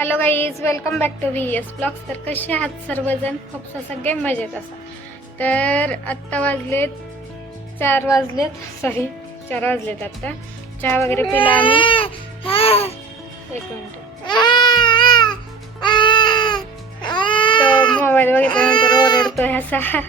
Hello guys welcome back to V S vlogs तर कसे आहात सर्वजण? खूप सगळे मजेत असा. तर आत्ता वाजलेत चार वाजलेत. सॉरी चार वाजलेत आत्ता. चहा वगैरे पिला आम्ही. एक मिनिट. तो मोबाईल बघितल्यानंतर ओरडतोय असा.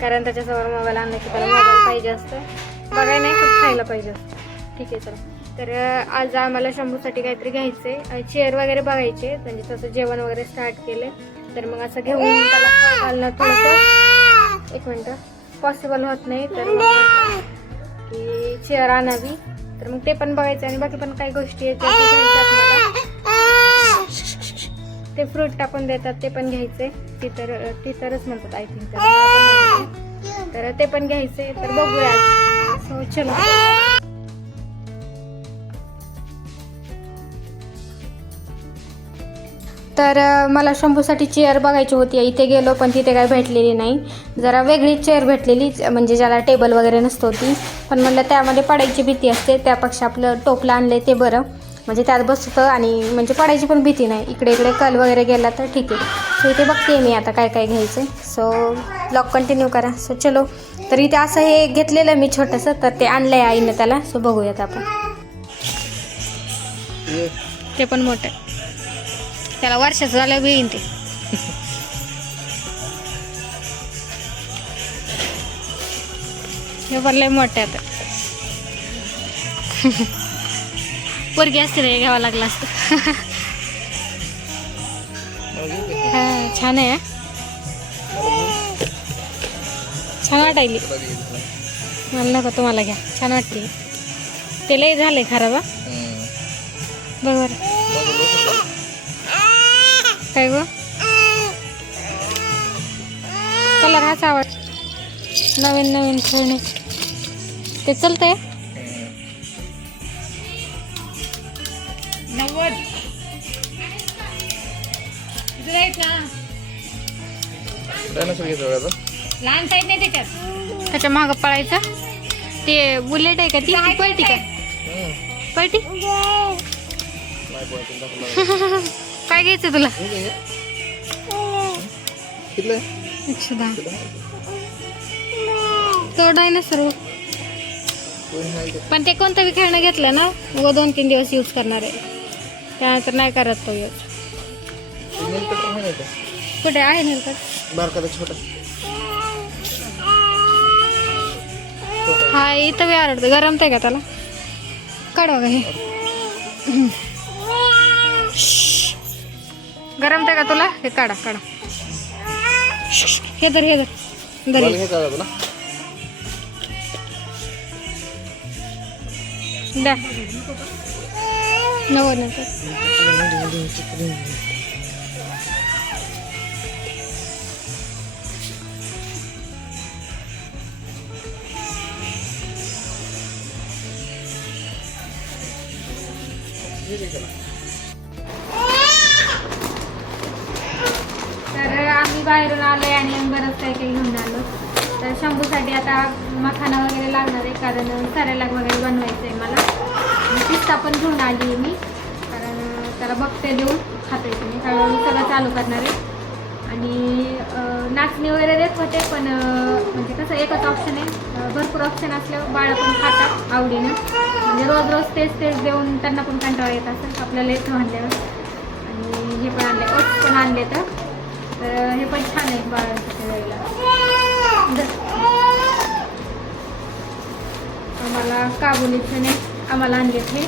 कारण त्याच्यासमोर मोबाईल आणला की त्याला मोबाईल पाहिजे असतं. बघाय नाही खूप खायला पाहिजे असतं. ठीक आहे चला. तर आज आम्हाला शंभूसाठी काहीतरी घ्यायचंय. चेअर वगैरे बघायचे. म्हणजे तसं जेवण वगैरे स्टार्ट केले. तर मग असं घेऊन त्याला घालणं थोडंसं. एक मिनटं. पॉसिबल होत नाही तर की चेअर आणावी. तर मग ते पण बघायचं आणि बाकी पण काही गोष्टी आहेत ते फ्रूट टाकून देतात ते पण घ्यायचे ती तर ती तरच म्हणतात आय थिंक. तर ते पण घ्यायचे तर बघूया. सो चलो. तर मला शंभूसाठी चेअर बघायची होती. इथे गेलो पण तिथे काय भेटलेली नाही. जरा वेगळी चेअर भेटलेली म्हणजे ज्याला टेबल वगैरे नसतो ती पण म्हणलं त्यामध्ये पडायची भीती असते. त्यापेक्षा आपलं टोपलं आणलं ते बरं. म्हणजे त्यात बसतं आणि म्हणजे पडायची पण भीती नाही. इकडे इकडे कल वगैरे गेला तर ठीक आहे. सो इथे बघते मी आता काय काय घ्यायचं आहे सो ब्लॉग कंटिन्यू करा. सो चलो. तर इथे असं हे घेतलेलं मी छोटंसं तर ते आणलं आहे आईनं त्याला. सो बघूयात आपण. ते पण मोठं आहे. त्याला वर्षाचं झालं बी येईन ते. हे पण लय मोठे आता. पोरगी असते रे घ्यावं लागलं असतं. हा छान आहे. छान वाटायली. मला नको तुम्हाला घ्या. छान वाटते. ते लय झालंय खराब हा. काय गो? कलर हाच आवड नवीन नवीन खेळणे. ते चालतंय? लहान साईज नाही त्याच्यात. त्याच्या मागं पळायचं? ते बुलेट आहे का ती? पळती का? पळती? काय घ्यायचं तुला? एकशे दहा. तो डायनासोर पण ते कोणतं बी खेळणं घेतलं ना व दोन तीन दिवस यूज करणार आहे. त्यानंतर नाही करत तो यूज कुठे आहे नेलकट? छोटा. हा इथं बी आरडतं. गरमतंय का त्याला? काढवा का हे? गरमतंय का तुला? हे काढा काढा. हे धर हे धर. तुला. द्या. नव्वद नंतर तर बाहेरून बाहेरून आहे आणि बरंच काही काही घेऊन आलो. तर शंभूसाठी आता मखाना वगैरे लागणार आहे कारण सरेलाग वगैरे बनवायचं आहे मला पिस्ता पण घेऊन आली आहे मी. कारण त्याला बघते देऊन खाते तुम्ही हळूहळू सगळं चालू करणार आहे. आणि नाचणी वगैरे देत होते पण म्हणजे कसं एकच ऑप्शन आहे. भरपूर ऑप्शन असल्यावर बाळं पण खातात आवडीनं. म्हणजे रोज रोज तेच तेच देऊन त्यांना पण कंटाळा येत असेल आपल्याला येत म्हणल्यावर. आणि हे पण आणले ओट्स पण आणले तर. तर हे पण छान आहे बाळाला आम्हाला काबुली चणे आम्हाला आणले हे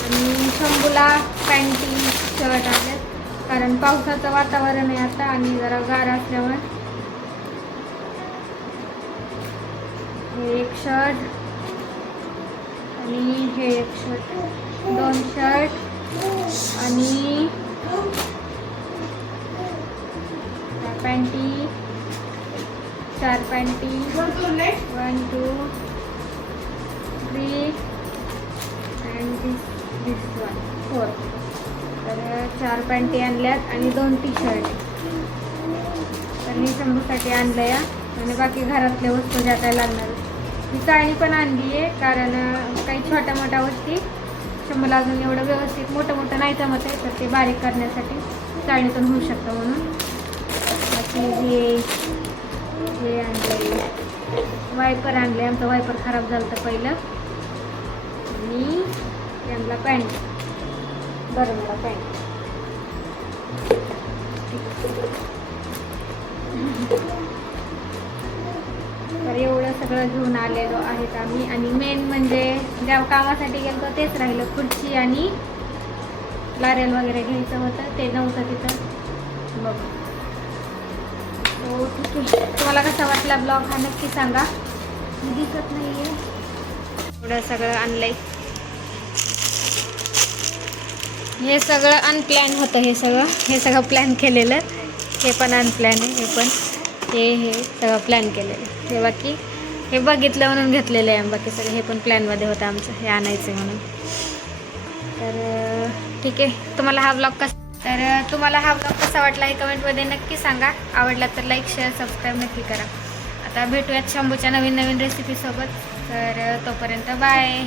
आणि शंभूला पॅन्टी शर्ट आणलेत कारण पावसाचं वातावरण आहे आता आणि जरा गार असल्यामुळे हे एक शर्ट आणि हे एक शर्ट दोन शर्ट आणि पॅन्टी. चार panty. One two three and this this one four तर चार पॅन्टी आणल्यात आणि दोन टी शर्ट तर मी शंभूसाठी आणलं या आणि बाकी घरातल्या वस्तू ज्या काय लागणार. ही चाळणी पण आणली आहे कारण काही छोट्या मोठ्या तर मला अजून एवढं व्यवस्थित मोठं मोठं नाही जमत आहे तर ते बारीक करण्यासाठी चाळणीतून होऊ शकतं म्हणून. बाकी हे हे आणले वायपर आणले आमचं वायपर खराब झालं तर पहिलं. आणि त्यांना पॅन्ट बरं मला पॅन्ट सगळं घेऊन आलेलो आहेत आम्ही. आणि मेन म्हणजे ज्या कामासाठी गेलो तेच राहिलं. खुर्ची आणि लारेल वगैरे घ्यायचं होतं. ते नव्हतं तिथं. बघ. हो ठीक आहे. तुम्हाला कसा वाटला ब्लॉग हा नक्की सांगा. मी दिसत आहे एवढं सगळं आणलंय. हे सगळं अनप्लॅन होतं हे सगळं. हे सगळं प्लॅन केलेलं. हे पण अनप्लॅन आहे हे पण. हे हे सगळं प्लॅन केलेलं. हे बाकी? हे बघितलं म्हणून घेतलेलं आहे. बाकी सगळं हे पण प्लॅनमध्ये होतं आमचं. हे आणायचं आहे म्हणून. तर ठीक आहे. तुम्हाला हा ब्लॉग कसा तर तुम्हाला हा ब्लॉग कसा वाटला हे कमेंटमध्ये नक्की सांगा. आवडला तर लाईक शेअर सबस्क्राईब नक्की करा. आता भेटूयात शंभूच्या नवीन नवीन रेसिपीसोबत तर तोपर्यंत बाय